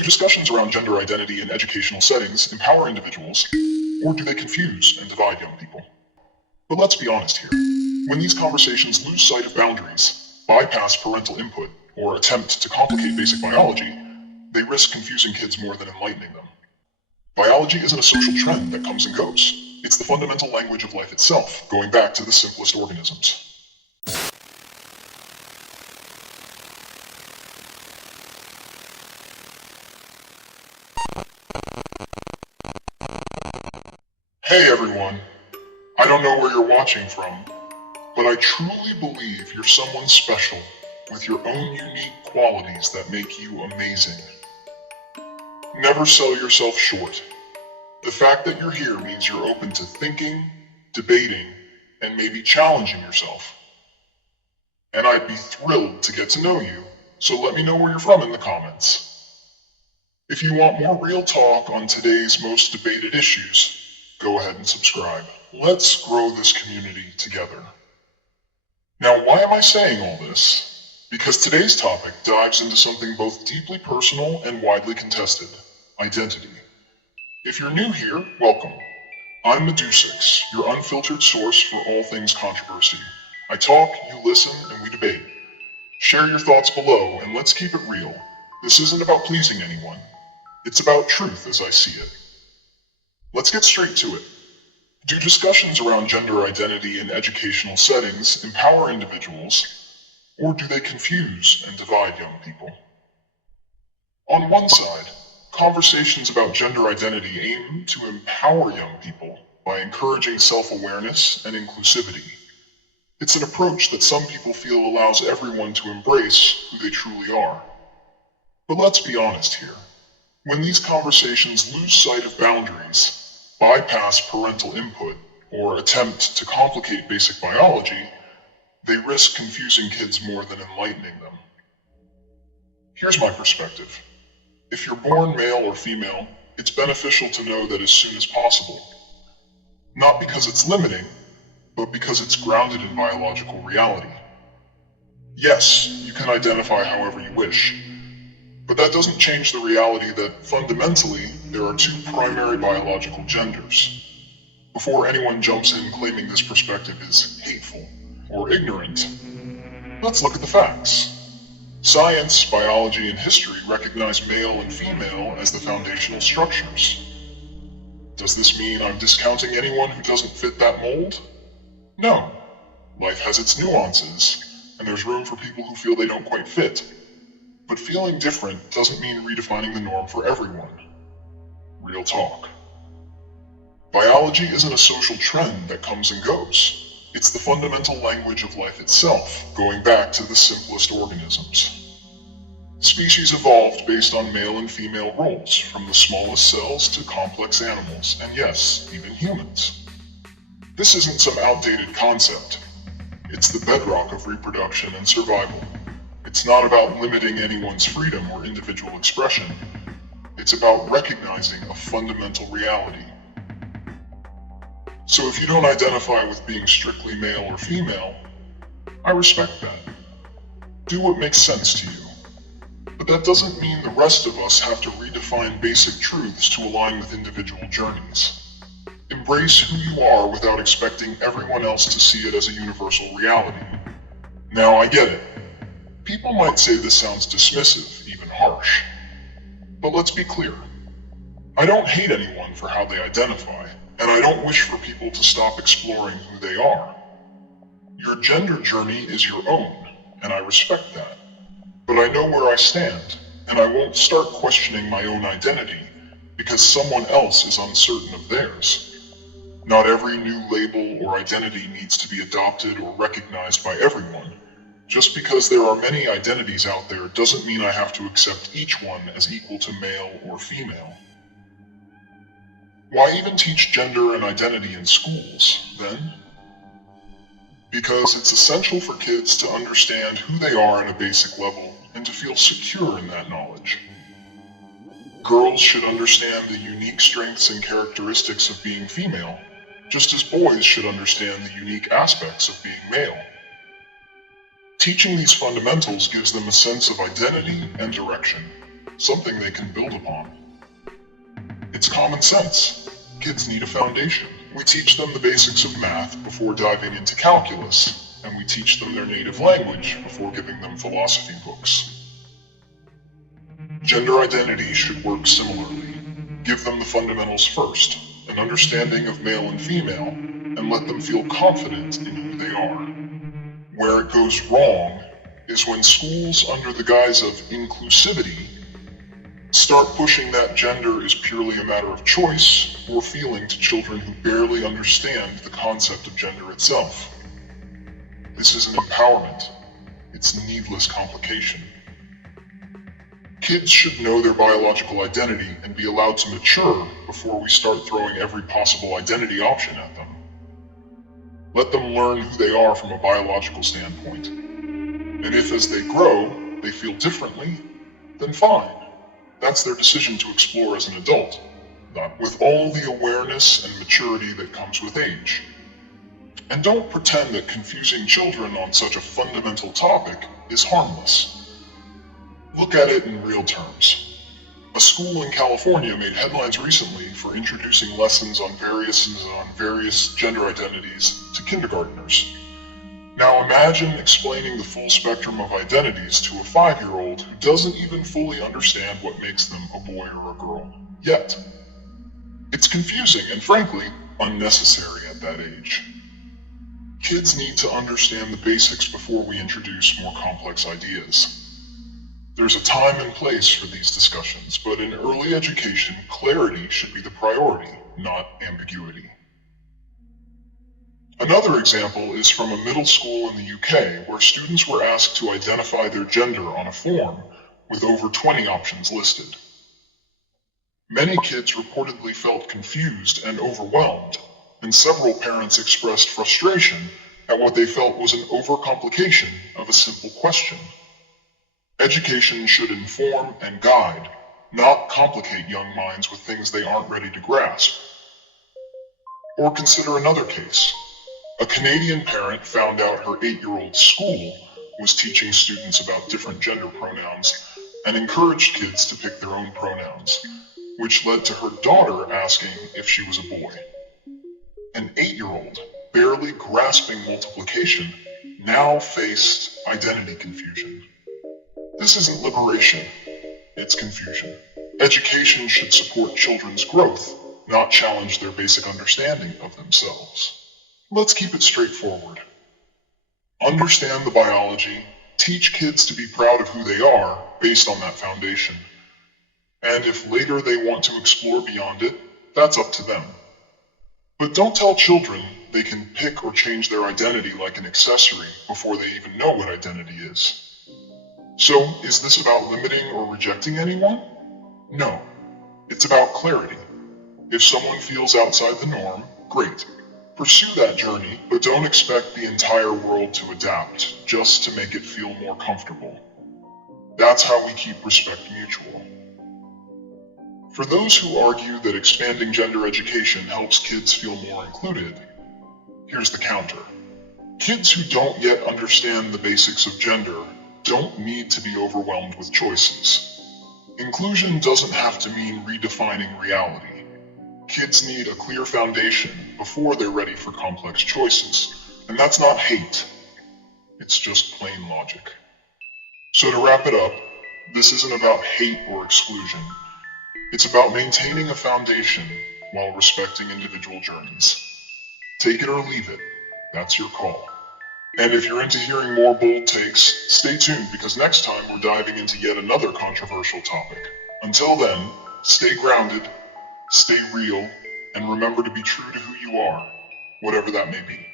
Do discussions around gender identity in educational settings empower individuals, or do they confuse and divide young people? But let's be honest here. When these conversations lose sight of boundaries, bypass parental input, or attempt to complicate basic biology, they risk confusing kids more than enlightening them. Biology isn't a social trend that comes and goes. It's the fundamental language of life itself, going back to the simplest organisms. Hey everyone, I don't know where you're watching from, but I truly believe you're someone special with your own unique qualities that make you amazing. Never sell yourself short. The fact that you're here means you're open to thinking, debating, and maybe challenging yourself. And I'd be thrilled to get to know you, so let me know where you're from in the comments. If you want more real talk on today's most debated issues, go ahead and subscribe. Let's grow this community together. Now, why am I saying all this? Because today's topic dives into something both deeply personal and widely contested: identity. If you're new here, welcome. I'm Medusux, your unfiltered source for all things controversy. I talk, you listen, and we debate. Share your thoughts below, and let's keep it real. This isn't about pleasing anyone. It's about truth as I see it. Let's get straight to it. Do discussions around gender identity in educational settings empower individuals, or do they confuse and divide young people? On one side, conversations about gender identity aim to empower young people by encouraging self-awareness and inclusivity. It's an approach that some people feel allows everyone to embrace who they truly are. But let's be honest here. When these conversations lose sight of boundaries, bypass parental input, or attempt to complicate basic biology, they risk confusing kids more than enlightening them. Here's my perspective. If you're born male or female, it's beneficial to know that as soon as possible. Not because it's limiting, but because it's grounded in biological reality. Yes, you can identify however you wish, but that doesn't change the reality that, fundamentally, there are two primary biological genders. Before anyone jumps in claiming this perspective is hateful or ignorant, let's look at the facts. Science, biology, and history recognize male and female as the foundational structures. Does this mean I'm discounting anyone who doesn't fit that mold? No. Life has its nuances, and there's room for people who feel they don't quite fit. But feeling different doesn't mean redefining the norm for everyone. Real talk. Biology isn't a social trend that comes and goes. It's the fundamental language of life itself, going back to the simplest organisms. Species evolved based on male and female roles, from the smallest cells to complex animals, and yes, even humans. This isn't some outdated concept. It's the bedrock of reproduction and survival. It's not about limiting anyone's freedom or individual expression. It's about recognizing a fundamental reality. So if you don't identify with being strictly male or female, I respect that. Do what makes sense to you. But that doesn't mean the rest of us have to redefine basic truths to align with individual journeys. Embrace who you are without expecting everyone else to see it as a universal reality. Now I get it. People might say this sounds dismissive, even harsh. But let's be clear. I don't hate anyone for how they identify, and I don't wish for people to stop exploring who they are. Your gender journey is your own, and I respect that. But I know where I stand, and I won't start questioning my own identity because someone else is uncertain of theirs. Not every new label or identity needs to be adopted or recognized by everyone. Just because there are many identities out there doesn't mean I have to accept each one as equal to male or female. Why even teach gender and identity in schools, then? Because it's essential for kids to understand who they are at a basic level and to feel secure in that knowledge. Girls should understand the unique strengths and characteristics of being female, just as boys should understand the unique aspects of being male. Teaching these fundamentals gives them a sense of identity and direction. something they can build upon. It's common sense. Kids need a foundation. We teach them the basics of math before diving into calculus, and we teach them their native language before giving them philosophy books. Gender identity should work similarly. Give them the fundamentals first, an understanding of male and female, and let them feel confident in who they are. Where it goes wrong is when schools, under the guise of inclusivity, start pushing that gender is purely a matter of choice or feeling to children who barely understand the concept of gender itself. This isn't empowerment, it's needless complication. Kids should know their biological identity and be allowed to mature before we start throwing every possible identity option at them. Let them learn who they are from a biological standpoint. And if as they grow, they feel differently, then fine. That's their decision to explore as an adult, not with all the awareness and maturity that comes with age. And don't pretend that confusing children on such a fundamental topic is harmless. Look at it in real terms. A school in California made headlines recently for introducing lessons on various gender identities to kindergartners. Now imagine explaining the full spectrum of identities to a 5-year-old who doesn't even fully understand what makes them a boy or a girl yet. It's confusing and frankly, unnecessary at that age. Kids need to understand the basics before we introduce more complex ideas. There's a time and place for these discussions, but in early education, clarity should be the priority, not ambiguity. Another example is from a middle school in the UK where students were asked to identify their gender on a form with over 20 options listed. Many kids reportedly felt confused and overwhelmed, and several parents expressed frustration at what they felt was an overcomplication of a simple question. Education should inform and guide, not complicate young minds with things they aren't ready to grasp. Or consider another case. A Canadian parent found out her 8-year-old school was teaching students about different gender pronouns and encouraged kids to pick their own pronouns, which led to her daughter asking if she was a boy. An 8-year-old, barely grasping multiplication, now faced identity confusion. This isn't liberation, it's confusion. Education should support children's growth, not challenge their basic understanding of themselves. Let's keep it straightforward. Understand the biology, teach kids to be proud of who they are based on that foundation. And if later they want to explore beyond it, that's up to them. But don't tell children they can pick or change their identity like an accessory before they even know what identity is. So, is this about limiting or rejecting anyone? No. It's about clarity. If someone feels outside the norm, great. Pursue that journey, but don't expect the entire world to adapt just to make it feel more comfortable. That's how we keep respect mutual. For those who argue that expanding gender education helps kids feel more included, here's the counter. Kids who don't yet understand the basics of gender don't need to be overwhelmed with choices. Inclusion doesn't have to mean redefining reality. Kids need a clear foundation before they're ready for complex choices. And that's not hate. It's just plain logic. So to wrap it up, this isn't about hate or exclusion. It's about maintaining a foundation while respecting individual journeys. Take it or leave it. That's your call. And if you're into hearing more bold takes, stay tuned because next time we're diving into yet another controversial topic. Until then, stay grounded, stay real, and remember to be true to who you are, whatever that may be.